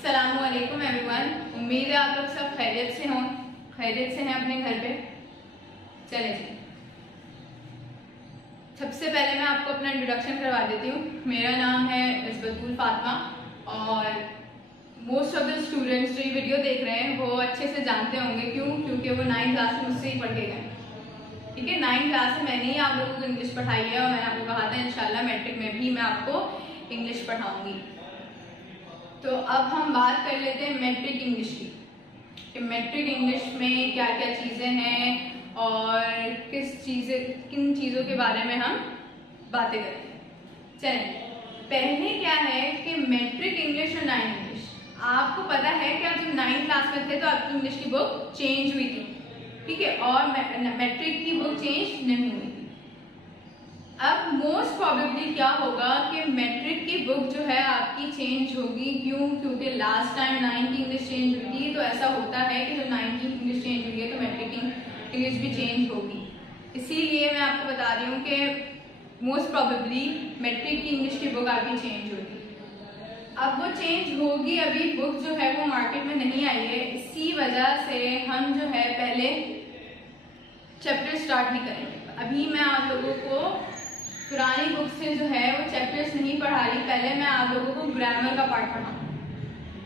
अस्सलामुअलैकुम एवरीवन। उम्मीद है आप लोग सब खैरियत से हों, खैरियत से हैं अपने घर पे। चलें जी, सबसे पहले मैं आपको अपना इंट्रोडक्शन करवा देती हूँ। मेरा नाम है इस्बतुल फातिमा और मोस्ट ऑफ द स्टूडेंट्स जो ये वीडियो देख रहे हैं वो अच्छे से जानते होंगे। क्यों? क्योंकि वो 9th क्लास में मुझसे ही पढ़ के गए। ठीक है, 9th क्लास में मैंने ही आप लोगों को इंग्लिश पढ़ाई है और मैंने आपको कहा था इंशाल्लाह मैट्रिक में भी मैं आपको इंग्लिश पढ़ाऊंगी। तो अब हम बात कर लेते हैं मैट्रिक इंग्लिश की, कि मैट्रिक इंग्लिश में क्या क्या चीज़ें हैं और किन चीज़ों के बारे में हम बातें करेंगे। चलें, पहले क्या है कि मैट्रिक इंग्लिश और 9th इंग्लिश। आपको पता है कि आप जब 9th क्लास में थे तो आपकी इंग्लिश की बुक चेंज हुई थी, ठीक है, और मैट्रिक की बुक चेंज नहीं हुई थी। अब मोस्ट प्रॉबेबली क्या होगा कि मैट्रिक की बुक जो है आपकी चेंज होगी। क्यों? क्योंकि लास्ट टाइम 9th की इंग्लिश चेंज हुई थी, तो ऐसा होता है कि जब 9th की इंग्लिश चेंज हुई है तो मैट्रिक की इंग्लिश भी चेंज होगी। इसीलिए मैं आपको बता रही हूँ कि मोस्ट प्रॉबेबली मैट्रिक की इंग्लिश की बुक आपकी चेंज होगी। अब वो चेंज होगी, अभी बुक जो है वो मार्केट में नहीं आई है, इसी वजह से हम जो है पहले चैप्टर स्टार्ट नहीं करेंगे। अभी मैं आप लोगों को पुरानी बुक से जो है वो चैप्टर्स नहीं पढ़ा रही, पहले मैं आप लोगों को ग्रामर का पार्ट पढ़ाऊँ।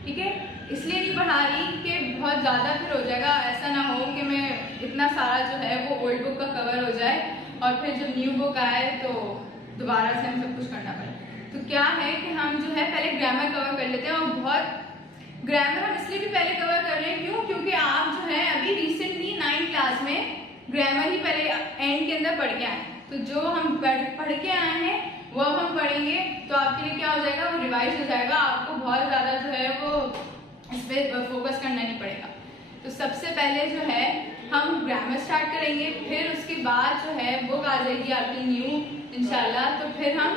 ठीक है, इसलिए नहीं पढ़ा रही कि बहुत ज़्यादा फिर हो जाएगा, ऐसा ना हो कि मैं इतना सारा जो है वो ओल्ड बुक का कवर हो जाए और फिर जब न्यू बुक आए तो दोबारा से हम सब कुछ करना पड़े। तो क्या है कि हम जो है पहले ग्रामर कवर कर लेते हैं, और बहुत ग्रामर हम इसलिए भी पहले कवर कर रहे हैं। क्यों? क्योंकि आप जो है अभी रिसेंटली 9th क्लास में ग्रामर ही पहले एंड के अंदर पढ़ के आए, तो जो हम पढ़ के आए हैं वो अब हम पढ़ेंगे तो आपके लिए क्या हो जाएगा, वो रिवाइज हो जाएगा। आपको बहुत ज़्यादा जो है वो इस पर फोकस करना नहीं पड़ेगा। तो सबसे पहले जो है हम ग्रामर स्टार्ट करेंगे, फिर उसके बाद जो है बुक आ जाएगी आपकी न्यू इंशाल्लाह। तो फिर हम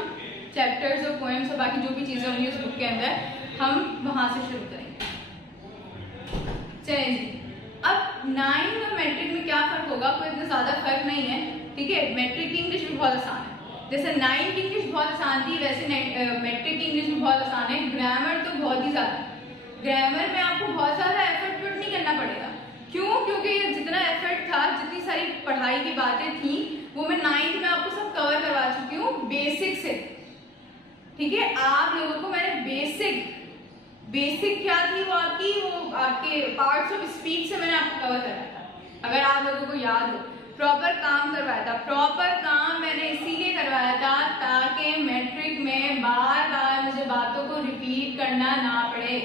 चैप्टर्स और पोएम्स और बाकी जो भी चीज़ें होंगी उस बुक के अंदर हम वहाँ से शुरू करेंगे। चलिए जी, अब 9th और मैट्रिक में क्या फ़र्क होगा? कोई इतना ज़्यादा फर्क नहीं है। ठीक है, मैट्रिक की इंग्लिश भी बहुत आसान है। जैसे 9th की इंग्लिश बहुत आसान थी, वैसे मैट्रिक की इंग्लिश भी बहुत आसान है। ग्रामर तो बहुत ही ज़्यादा, ग्रामर में आपको बहुत ज़्यादा एफर्ट पुट नहीं करना पड़ेगा। क्यों? क्योंकि ये जितना एफर्ट था, जितनी सारी पढ़ाई की बातें थी वो मैं 9th में आपको सब कवर करवा चुकी हूँ बेसिक से। ठीक है, आप लोगों को मैंने बेसिक क्या थी वो आपके पार्ट्स ऑफ स्पीच से मैंने आपको कवर कराया था, अगर आप लोगों को याद हो। प्रॉपर काम करवाया था। प्रॉपर काम मैंने इसीलिए करवाया था ताकि मैट्रिक में बार बार मुझे बातों को रिपीट करना ना पड़े,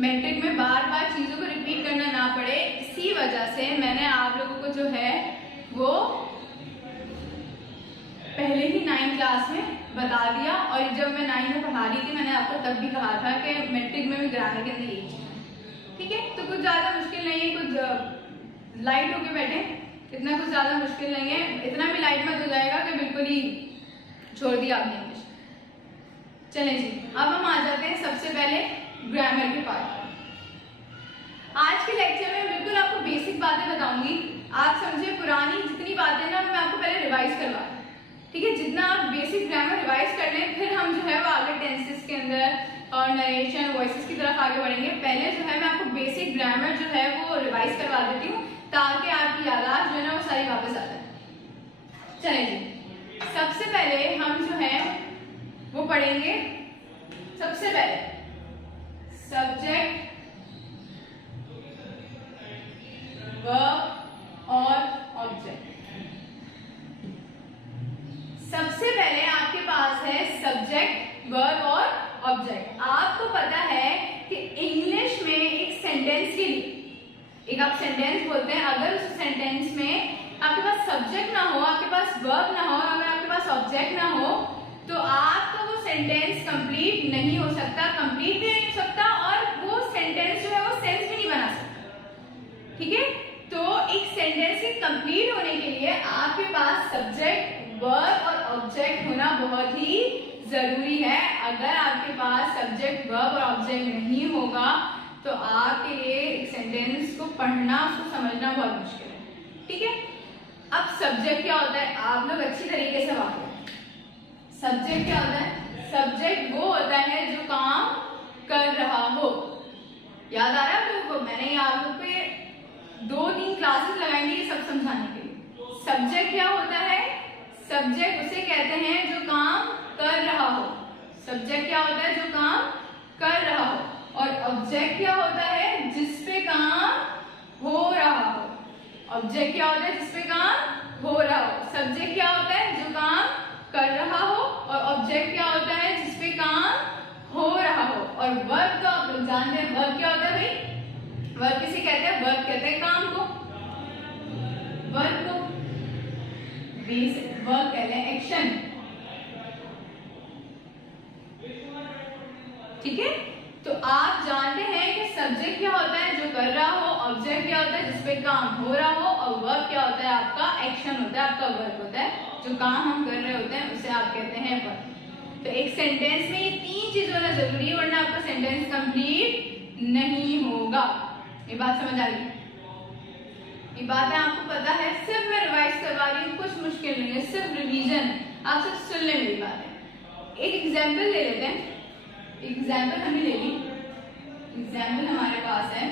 मैट्रिक में बार बार चीज़ों को रिपीट करना ना पड़े। इसी वजह से मैंने आप लोगों को जो है वो पहले ही 9th क्लास में बता दिया। और जब मैं 9th में पढ़ा रही थी मैंने आपको तब भी कहा था कि मैट्रिक में भी ग्रामर के अंदर यही चीज़। ठीक है, तो कुछ ज़्यादा मुश्किल नहीं है, कुछ लाइट होके बैठे, इतना कुछ ज़्यादा मुश्किल नहीं है। इतना भी लाइट मत हो जाएगा कि बिल्कुल ही छोड़ दिया आपने इंग्लिश। चलें जी, अब हम आ जाते हैं सबसे पहले ग्रामर के पार्ट पर। आज के लेक्चर में बिल्कुल आपको बेसिक बातें बताऊंगी। आप समझे, पुरानी जितनी बातें ना मैं आपको पहले रिवाइज करवा दूँ। ठीक है, जितना आप बेसिक ग्रामर रिवाइज कर लें, फिर हम जो है वो आगे टेंसेस के अंदर और नरेशन वॉइसेस की तरफ आगे बढ़ेंगे। पहले जो है मैं आपको बेसिक ग्रामर जो है वो रिवाइज करवा देती हूँ ताकि आपकी यादाश्त जो है ना वो सारी वापस आ जाए। चलें जी, सबसे पहले हम जो है वो पढ़ेंगे सबसे पहले सब्जेक्ट, वर्ब और ऑब्जेक्ट। सबसे पहले आपके पास है सब्जेक्ट, वर्ब और ऑब्जेक्ट। आपको पता है कि इंग्लिश में एक सेंटेंस के लिए एक आप सेंटेंस बोलते हैं, अगर उस सेंटेंस में आपके पास सब्जेक्ट ना हो, आपके पास वर्ब ना हो, अगर आपके पास ऑब्जेक्ट ना हो तो आपका वो सेंटेंस कंप्लीट नहीं हो सकता, कंप्लीट भी नहीं हो सकता और वो सेंटेंस जो है वो सेंस भी नहीं बना सकता। ठीक है, तो एक सेंटेंस के कंप्लीट होने के लिए आपके पास सब्जेक्ट, वर्ब और ऑब्जेक्ट होना बहुत ही जरूरी है। अगर आपके पास सब्जेक्ट, वर्ब और ऑब्जेक्ट नहीं होगा तो आपके लिए एक सेंटेंस को पढ़ना, उसको समझना बहुत मुश्किल है। ठीक है, अब सब्जेक्ट क्या होता है आप लोग अच्छी तरीके से वाकिफ हैं। सब्जेक्ट क्या होता है? सब्जेक्ट वो होता है जो काम कर रहा हो। याद आ रहा है आप लोगों को? मैंने ये आप लोग पे 2-3 क्लासेस लगाएंगे ये सब समझाने के लिए। सब्जेक्ट क्या होता है? सब्जेक्ट उसे कहते हैं जो काम कर रहा हो। सब्जेक्ट क्या होता है? जो काम कर रहा हो। और ऑब्जेक्ट क्या होता है? जिस पे काम हो रहा हो। ऑब्जेक्ट क्या होता है? जिस पे काम हो रहा हो। सब्जेक्ट क्या होता है? जो काम कर रहा हो। और ऑब्जेक्ट क्या होता है? जिस पे काम हो रहा हो। और वर्ब तो आप लोग जानते हैं, वर्ब क्या होता है भाई? वर्ब किसे कहते हैं? वर्ब कहते हैं काम को, वर्ब को। वर्ब कहते हैं एक्शन। ठीक है, तो आप जानते हैं कि सब्जेक्ट क्या होता है? जो कर रहा हो। ऑब्जेक्ट क्या होता है? जिस पे काम हो रहा हो। और वर्ब क्या होता है? आपका एक्शन होता है, आपका वर्ब होता है। जो काम हम कर रहे होते हैं उसे आप कहते हैं वर्ब। तो एक सेंटेंस में ये 3 चीज होना जरूरी है, वरना आपका सेंटेंस कंप्लीट नहीं होगा। ये बात समझ आ गई? ये बातें आपको पता है, सिर्फ मैं रिवाइज करवा रही हूँ, कुछ मुश्किल नहीं है, सिर्फ रिवीजन। आप सब सुन ले मेरी बातें। एक एग्जाम्पल ले लेते हैं। एग्जाम्पल हमने ले ली। एग्जाम्पल हमारे पास है,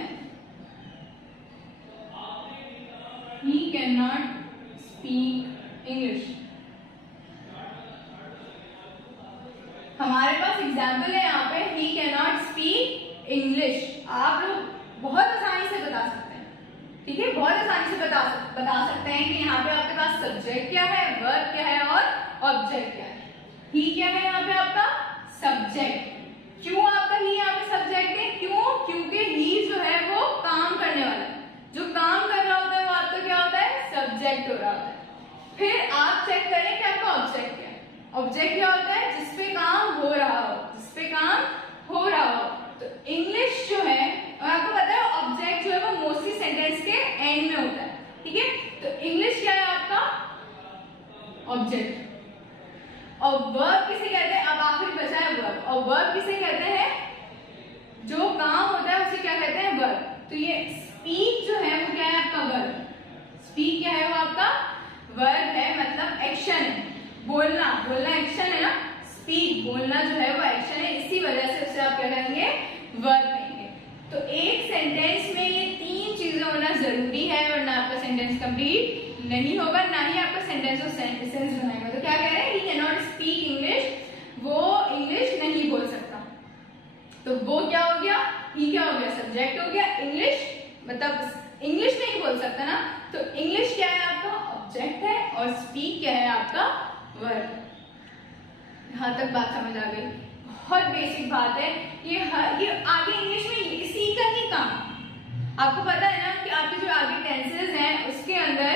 he cannot speak English। हमारे पास एग्जाम्पल है यहाँ पे, he cannot speak English। आप लोग बहुत आसानी से बता सकते हैं, ठीक है, बहुत आसानी से बता सकते हैं कि यहाँ पे आपके पास सब्जेक्ट क्या है, वर्ब क्या है और ऑब्जेक्ट क्या है। ही क्या है यहाँ पे आपका? सब्जेक्ट। क्यों आपका ही यहाँ पे सब्जेक्ट है? क्यों? क्योंकि ही जो है वो काम करने वाला है, जो काम कर रहा होता है वो आपका क्या होता है? सब्जेक्ट हो रहा होता है। फिर आप चेक करें कि आपका ऑब्जेक्ट क्या है। ऑब्जेक्ट क्या होता है? जिसपे काम हो रहा हो, जिसपे काम हो रहा हो। तो इंग्लिश जो है, और आपको पता है ऑब्जेक्ट जो है वो मोस्टली सेंटेंस के एंड में होता है, ठीक है। तो इंग्लिश क्या है आपका? ऑब्जेक्ट। और वर्ब किसे कहते हैं? अब आखिरी बचा है वर्ब। और वर्ब किसे कहते हैं? जो काम होता है उसे क्या कहते हैं? वर्ब। तो ये स्पीक जो है वो क्या है आपका? वर्ब। स्पीक क्या है? वो आपका वर्ब है, मतलब एक्शन है। बोलना, बोलना एक्शन है ना। स्पीक बोलना जो है वो एक्शन है, इसी वजह से उसे आप क्या कहेंगे? वर्ब कहेंगे। तो एक सेंटेंस में ये 3 चीजें होना जरूरी है, वरना आपका सेंटेंस कंप्लीट नहीं होगा, ना ही आपका सेंटेंस और सेंटेंस बनाएगा। तो क्या कह रहे हैं? He can not speak English, वो इंग्लिश नहीं बोल सकता। तो वो क्या हो गया? ही क्या हो गया? सब्जेक्ट हो गया। इंग्लिश मतलब इंग्लिश नहीं बोल सकता ना, तो इंग्लिश क्या है आपका? ऑब्जेक्ट है। और स्पीक क्या है आपका? वर्ब। यहां तक बात समझ आ गई? बहुत बेसिक बात है ये आगे इंग्लिश में इसी का ही काम। आपको पता है ना कि आपके जो आगे टेंसेस हैं उसके अंदर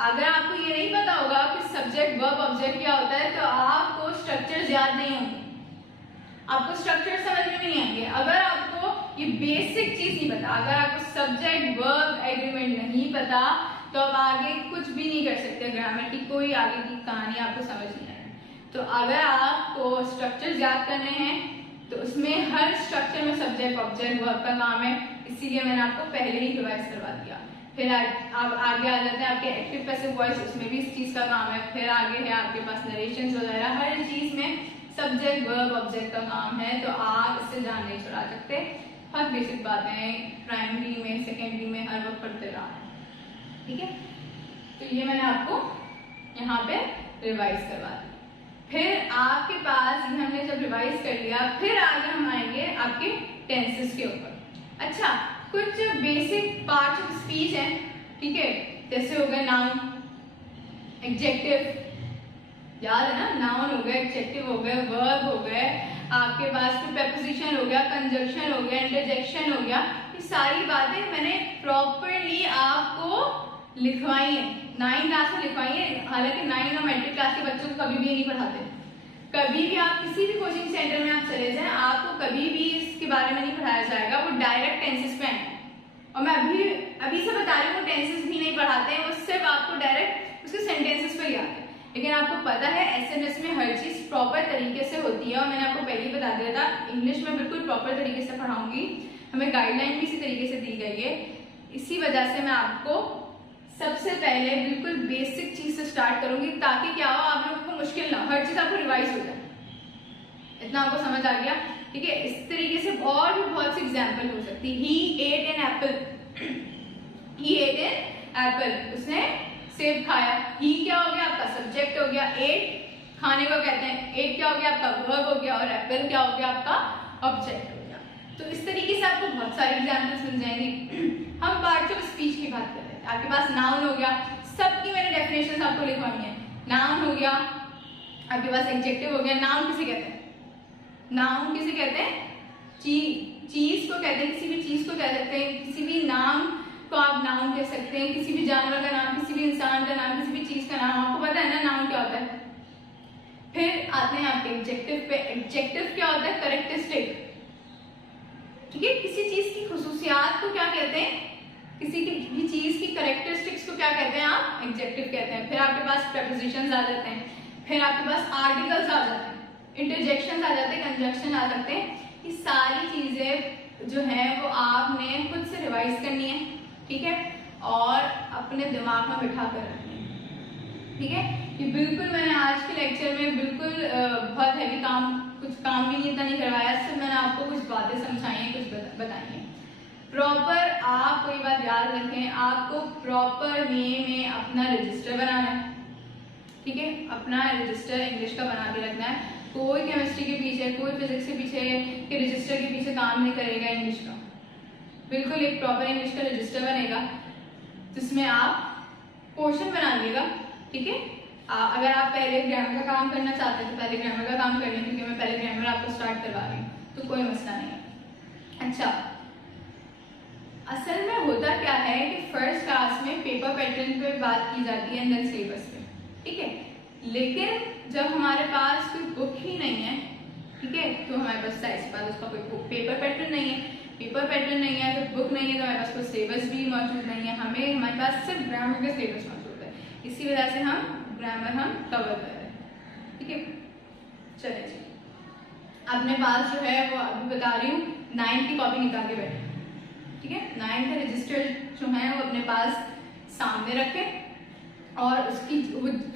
अगर आपको ये नहीं पता होगा कि सब्जेक्ट वर्ब ऑब्जेक्ट क्या होता है, तो आपको स्ट्रक्चर्स याद नहीं होंगे, आपको स्ट्रक्चर समझ में नहीं आएंगे। अगर आपको ये बेसिक चीज नहीं पता, अगर आपको सब्जेक्ट वर्ब एग्रीमेंट नहीं पता, तो आप आगे कुछ भी नहीं कर सकते। ग्रामर की कोई आगे की कहानी आपको समझ नहीं आएगी। तो अगर आपको स्ट्रक्चर्स याद करने हैं तो उसमें हर स्ट्रक्चर में सब्जेक्ट ऑब्जेक्ट वर्ब का काम है, इसीलिए मैंने आपको पहले ही रिवाइज करवा दिया। फिर आप आगे आ जाते हैं आपके एक्टिव पैसिव वॉइस, उसमें भी इस चीज का काम है। फिर आगे है आपके पास नरेशंस वगैरह, हर चीज में सब्जेक्ट वर्ब ऑब्जेक्ट का काम है। तो आप इससे जान नहीं छुड़ा सकते। बहुत बेसिक बातें हैं, प्राइमरी में सेकेंडरी में हर वक्त पढ़ते रहा है, ठीक है। तो ये मैंने आपको यहाँ पे रिवाइज करवा दिया। फिर आपके पास ये हमने जब रिवाइज कर लिया, फिर आगे हम आएंगे आपके टेंसेस के ऊपर। अच्छा, कुछ बेसिक पार्ट्स ऑफ स्पीच है, ठीक है, जैसे हो गए नाउन, एडजेक्टिव, याद है ना, नाउन हो गए, एडजेक्टिव हो गए, वर्ब हो गए, आपके पास प्रीपोजिशन हो गया, कंजंक्शन हो गया, इंटरजेक्शन हो गया। ये सारी बातें मैंने प्रॉपरली आपको लिखवाई है, 9th क्लास में लिखवाई है। हालांकि 9 और मैट्रिक क्लास के बच्चों को कभी भी नहीं पढ़ाते। कभी भी आप किसी भी कोचिंग सेंटर में आप चले जाएं, आपको कभी भी इसके बारे में नहीं पढ़ाया जाएगा, वो डायरेक्ट टेंसेस पे आएंगे। और मैं अभी से बता रही हूँ, वो टेंसेस भी नहीं पढ़ाते हैं, वो सिर्फ आपको डायरेक्ट उसके सेंटेंसेस पे ही आते हैं। लेकिन आपको पता है एसएमएस में हर चीज प्रॉपर तरीके से होती है, और मैंने आपको पहले ही बता दिया था इंग्लिश में बिल्कुल प्रॉपर तरीके से पढ़ाऊंगी। हमें गाइडलाइन भी इसी तरीके से दी गई है। इसी वजह से मैं आपको सबसे पहले बिल्कुल बेसिक चीज से स्टार्ट करूंगी, ताकि क्या हो, आप लोगों को मुश्किल ना हो, हर चीज आपको रिवाइज हो जाए। इतना आपको समझ आ गया, ठीक है। इस तरीके से और भी बहुत सी एग्जाम्पल हो सकती है। ही eight an apple, he eight an apple, उसने सेब खाया। ही क्या हो गया आपका सब्जेक्ट हो गया, एट खाने को कहते हैं, एट क्या हो गया आपका वर्ब हो गया, और एप्पल क्या हो गया आपका ऑब्जेक्ट हो गया। तो इस तरीके से आपको बहुत सारी एग्जाम्पल्स मिल जाएंगी। हम पार्ट्स ऑफ स्पीच की बात कर रहे हैं। आपके पास नाउन हो गया, सबकी मैंने डेफिनेशन आपको लिखवानी है। नाउन हो गया, आपके पास एडजेक्टिव हो गया। नाउन किसे कहते हैं, नाउन किसे कहते हैं, चीज को कहते हैं, किसी भी चीज को कह सकते हैं, किसी भी नाम को आप नाउन कह सकते हैं, किसी भी जानवर का नाम, किसी भी इंसान का नाम, किसी भी चीज का नाम। आपको पता है ना नाउन क्या होता है। फिर आते हैं आपके एडजेक्टिव पे। एडजेक्टिव क्या होता है, कैरेक्टरिस्टिक, ठीक है। किसी चीज की खुसूसियात को क्या कहते हैं, किसी की भी चीज की कैरेक्टरिस्टिक्स को क्या कहते हैं, आप एडजेक्टिव कहते हैं। फिर आपके पास प्रीपोजिशंस आ जाते हैं, फिर आपके पास आर्टिकल्स आ जाते हैं, इंटरजेक्शंस आ जाते हैं, कंजंक्शन आ सकते हैं। ये सारी चीजें जो है वो आपने खुद से रिवाइज करनी है, ठीक है, और अपने दिमाग में बिठा कर रखनी है, ठीक है। ये बिल्कुल मैंने आज के लेक्चर में बिल्कुल बहुत हैवी काम, कुछ काम भी इतना नहीं करवाया, सिर्फ मैंने आपको कुछ बातें समझाई हैं, कुछ बताई हैं। प्रॉपर आप कोई बात याद रखें, आपको प्रॉपर वे में अपना रजिस्टर बनाना है, ठीक है। अपना रजिस्टर इंग्लिश का बना के रखना है। कोई केमिस्ट्री के पीछे, कोई फिजिक्स के पीछे के रजिस्टर के पीछे काम नहीं करेगा इंग्लिश का। बिल्कुल एक प्रॉपर इंग्लिश का रजिस्टर बनेगा जिसमें आप पोर्शन बना लीजिएगा, ठीक है। अगर आप पहले ग्रामर का काम करना चाहते हैं तो पहले ग्रामर का काम कर लें, क्योंकि मैं पहले ग्रामर आपको स्टार्ट करवा रही हूँ, तो कोई मसला नहीं है। अच्छा, असल में होता क्या है कि फर्स्ट क्लास में पेपर पैटर्न पे बात की जाती है, देन सिलेबस पे, ठीक है। लेकिन जब हमारे पास कोई बुक ही नहीं है, ठीक है, तो हमारे पास उसका कोई पेपर पैटर्न नहीं है, पेपर पैटर्न नहीं है तो बुक नहीं है, तो हमारे पास कोई सिलेबस भी मौजूद नहीं है। हमारे पास सिर्फ ग्रामर का सिलेबस मौजूद है, इसी वजह से हम ग्रामर हम कवर कर रहे हैं, ठीक है। चलिए जी, अपने पास जो है वो अभी बता रही हूँ, 9 की कॉपी निकाल के बैठे, ठीक है। 9 का रजिस्टर जो है वो अपने पास सामने रखे, और उसकी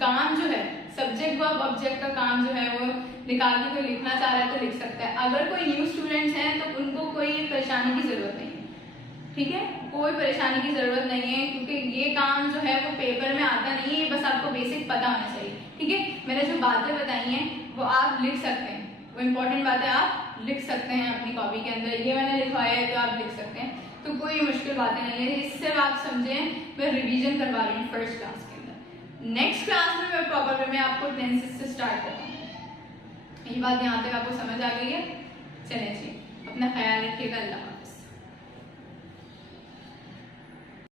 काम जो है सब्जेक्ट वर्ब ऑब्जेक्ट का काम जो है वो निकाल के कोई लिखना चाह रहा है तो लिख सकता है। अगर कोई न्यू स्टूडेंट्स हैं तो उनको कोई परेशानी की जरूरत नहीं है, ठीक है, कोई परेशानी की जरूरत नहीं है, क्योंकि ये काम जो है वो पेपर में आता नहीं है, बस आपको बेसिक पता होना चाहिए, ठीक है। मैंने जो बातें बताई हैं वो आप लिख सकते हैं, वो इम्पोर्टेंट बातें आप लिख सकते हैं अपनी कॉपी के अंदर। ये मैंने लिखवाया है तो आप लिख सकते हैं, तो कोई मुश्किल बातें नहीं है। इससे आप समझें मैं रिवीजन करवा रही हूँ फर्स्ट क्लास के अंदर। नेक्स्ट क्लास में मैं प्रॉपर वे में आपको टेंसेस से स्टार्ट करवाऊंगी। ये बात यहाँ तक आपको समझ आ गई है। चलें जी, अपना ख्याल रखिएगा। अल्लाह।